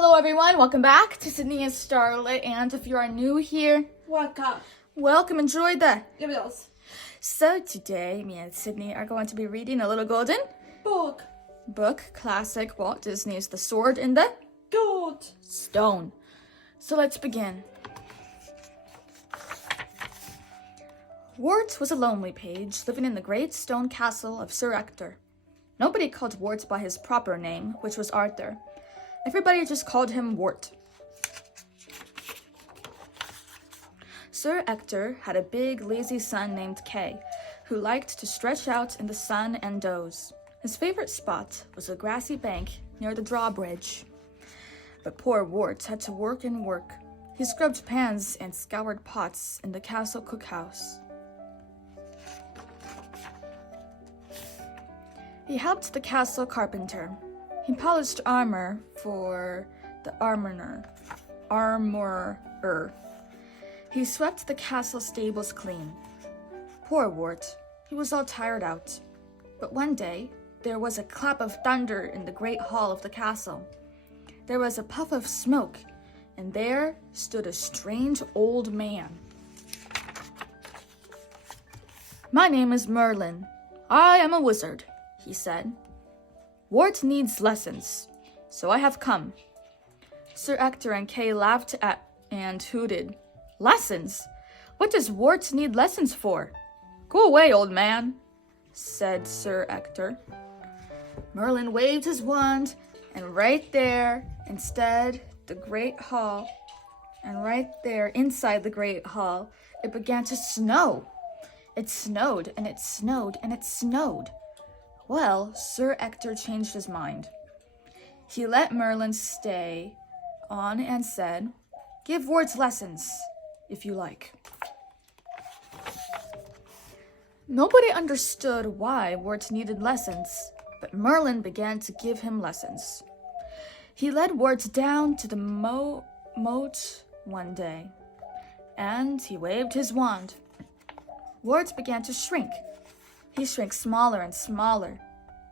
Hello everyone, welcome back to Sydney and Starlet, and if you are new here, welcome, enjoy the Yes. So today, me and Sydney are going to be reading a little golden book, classic Walt Disney's The Sword in the Stone. So let's begin. Wart was a lonely page living in the great stone castle of Sir Ector. Nobody called Wart by his proper name, which was Arthur. Everybody just called him Wart. Sir Ector had a big, lazy son named Kay, who liked to stretch out in the sun and doze. His favorite spot was a grassy bank near the drawbridge. But poor Wart had to work and work. He scrubbed pans and scoured pots in the castle cookhouse. He helped the castle carpenter. He polished armor for the armorer. He swept the castle stables clean. Poor Wart, he was all tired out. But one day, there was a clap of thunder in the great hall of the castle. There was a puff of smoke, and there stood a strange old man. "My name is Merlin. I am a wizard," he said. "Wart needs lessons, so I have come." Sir Ector and Kay laughed at and hooted. "Lessons? What does Wart need lessons for?" "Go away, old man," said Sir Ector. Merlin waved his wand, and right there, inside the great hall, it began to snow. It snowed, and it snowed, and it snowed. Well, Sir Ector changed his mind. He let Merlin stay on and said, "Give Wart lessons, if you like." Nobody understood why Wart needed lessons, but Merlin began to give him lessons. He led Wart down to the moat one day, and he waved his wand. Wart began to shrink. He shrank smaller and smaller.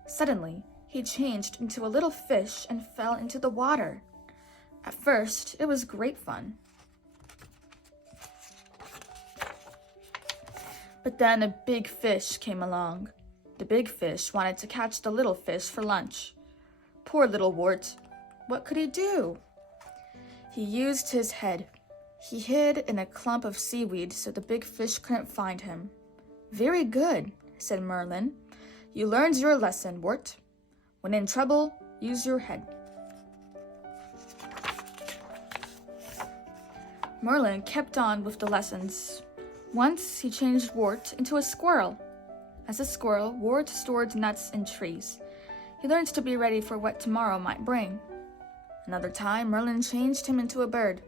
Suddenly, he changed into a little fish and fell into the water. At first, it was great fun. But then a big fish came along. The big fish wanted to catch the little fish for lunch. Poor little Wart. What could he do? He used his head. He hid in a clump of seaweed so the big fish couldn't find him. "Very good," said Merlin. "You learned your lesson, Wart. When in trouble, use your head." Merlin kept on with the lessons. Once he changed Wart into a squirrel. As a squirrel, Wart stored nuts in trees. He learned to be ready for what tomorrow might bring. Another time, Merlin changed him into a bird.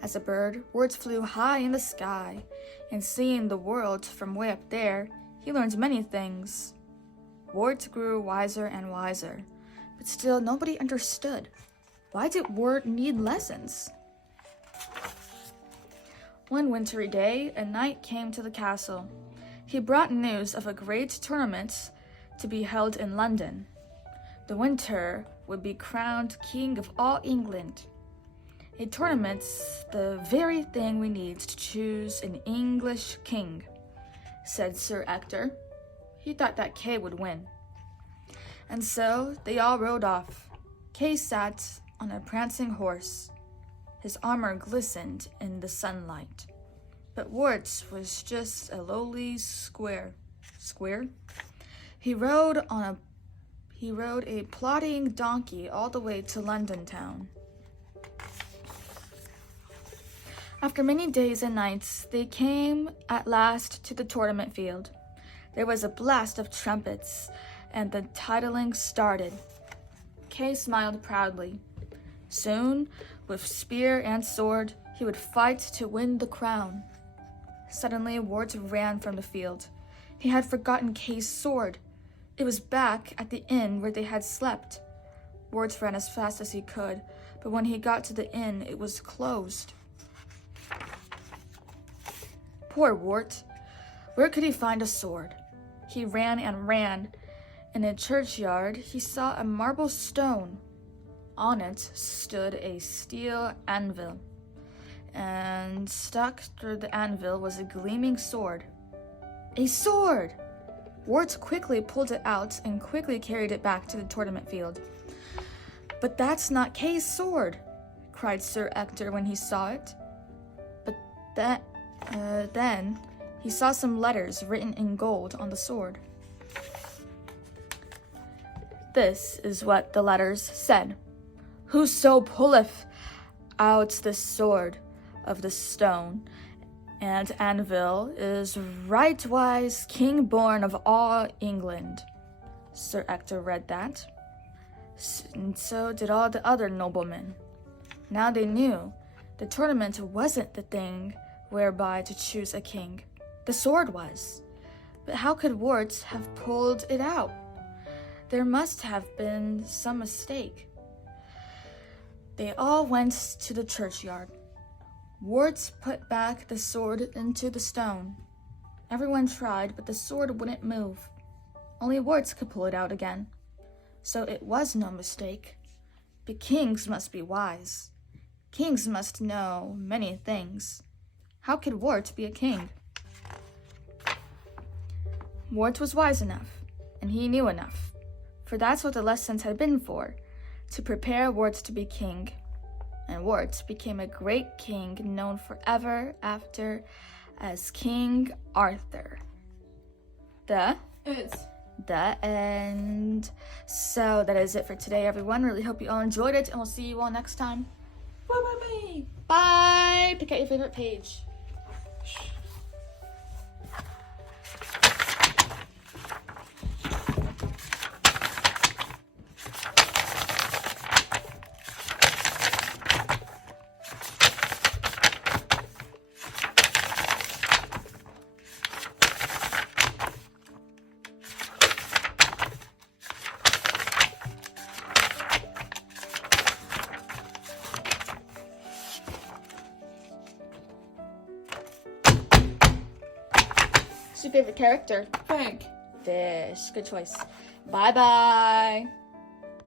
As a bird, Wart flew high in the sky, and seeing the world from way up there, he learned many things. Wart grew wiser and wiser, but still nobody understood. Why did Wart need lessons? One wintry day, a knight came to the castle. He brought news of a great tournament to be held in London. The winter would be crowned king of all England. "A tournament's the very thing we need to choose an English king," said Sir Ector. He thought that Kay would win. And so they all rode off. Kay sat on a prancing horse. His armor glistened in the sunlight. But Wart was just a lowly square. He rode a plodding donkey all the way to London town. After many days and nights, they came at last to the tournament field. There was a blast of trumpets, and the titling started. Kay smiled proudly. Soon, with spear and sword, he would fight to win the crown. Suddenly, Wart ran from the field. He had forgotten Kay's sword. It was back at the inn where they had slept. Wart ran as fast as he could, but when he got to the inn, it was closed. Poor Wart. Where could he find a sword? He ran and ran. In a churchyard, he saw a marble stone. On it stood a steel anvil, and stuck through the anvil was a gleaming sword. A sword! Wart quickly pulled it out and quickly carried it back to the tournament field. "But that's not Kay's sword," cried Sir Ector when he saw it. But then he saw some letters written in gold on the sword. This is what the letters said. "Whoso pulleth out the sword of the stone and anvil is rightwise king born of all England." Sir Ector read that, and so did all the other noblemen. Now they knew the tournament wasn't the thing whereby to choose a king. The sword was. But how could Wart have pulled it out? There must have been some mistake. They all went to the churchyard. Wart put back the sword into the stone. Everyone tried, but the sword wouldn't move. Only Wart could pull it out again. So it was no mistake. But kings must be wise. Kings must know many things. How could Wart be a king? Wart was wise enough, and he knew enough. For that's what the lessons had been for, to prepare Wart to be king. And Wart became a great king known forever after as King Arthur. The end. So that is it for today, everyone. Really hope you all enjoyed it, and we'll see you all next time. Bye. Bye. Pick out your favorite page. What's your favorite character? Frank. Fish. Good choice. Bye-bye.